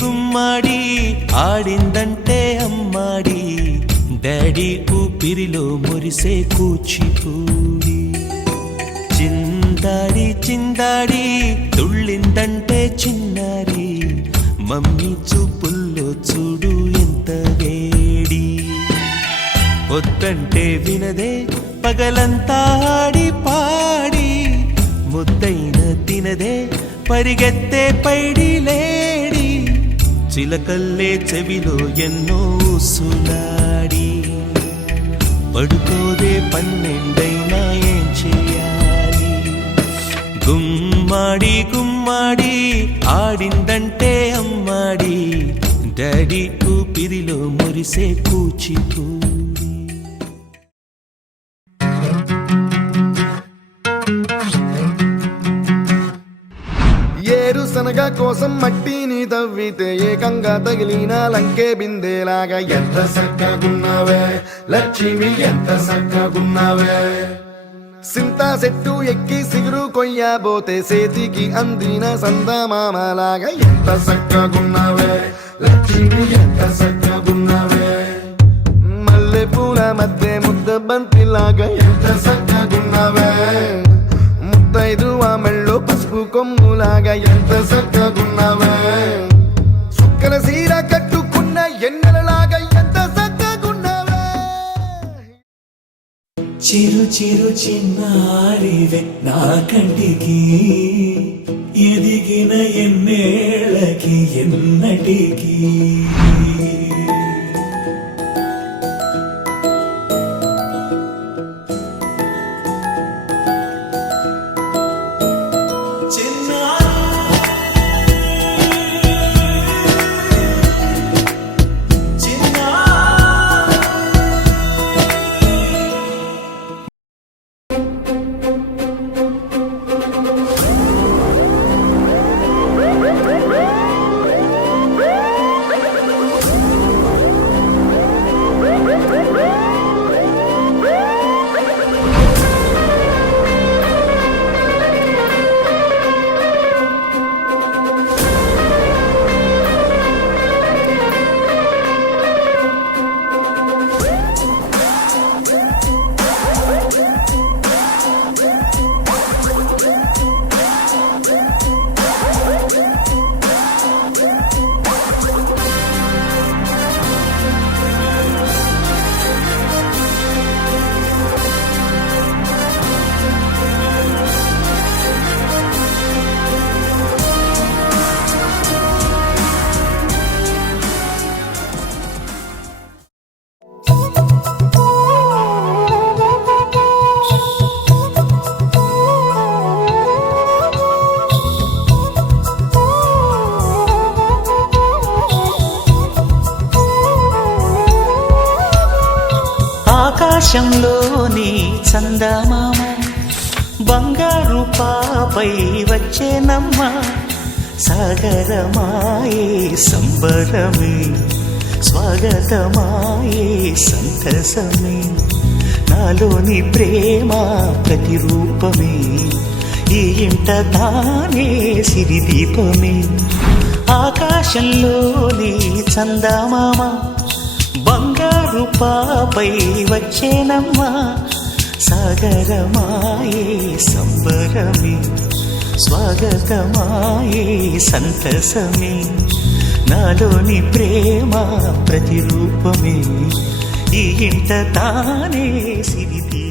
గుమ్మడి ఆడిందంటే అమ్మాడి daddy ఊపిరిలో మురిసే కూచిపూడి చిందాడి చిందాడి తుళ్ళిందంటే చిన్నారి మమ్మీ చూపుల్లో చూడు ఎంత వేడి వద్దంటే వినదే పగలంతా ఆడి పాడి ముద్దైన తినదే పరిగెత్తే పైడి లేడి చిలకల్లే చెవిలో ఎన్నో సులాడి పడుకోదే పన్నెండైనా ఏం చేయాలి గుమ్మాడి గుమ్మాడి ఆడిందంటే అమ్మాడి డాడీ ఊపిరిలో మురిసే కూచిపూడి ఏరుశనగ కోసం మట్టిని తవ్వితే ఏకంగా తగిలిన లంకే బిందేలాగా ఎంత సక్కగున్నావే లక్ష్మి ఎంత సక్కగున్నావే సింతా చెట్టు ఎక్కి సిగురు కొయ్యబోతే చేతికి అందిన సందమామలాగా ఎంత సక్కగున్నావే లక్ష్మి ఎంత సక్కగున్నావే మల్లె పూల మధ్య ముద్ద బంతిలాగా ఎంత సక్కగున్నావే ముద్దైదు మెళ్ళో పసుపు కొమ్ములాగా ఎంత సక్కగున్నావే సుక్కల సీర కట్టుకున్న ఎన్నెలలాగా ఎంత సక్కగున్నావే చిరు చిరు చిన్నారివే నా కంటికి ఎదిగిన ఎన్నేళ్ళకి ఎన్నటికి ఆకాశంలోని చందమామ బంగారు పాపై వచ్చేనమ్మ సాగరమాయే సంబరమే స్వాగతమాయే సంతసమే నాలోని ప్రేమ ప్రతిరూపమే ఈ ఇంట తానే సిరిదీపమే ఆకాశంలోని చందమామ బంగారు పాపై వచ్చేనమ్మా సాగరమాయే సంబరమే స్వాగతమాయే సంతసమే నాలోని ప్రేమ ప్రతిరూపమే ఈ ఇంట తానే సిరిది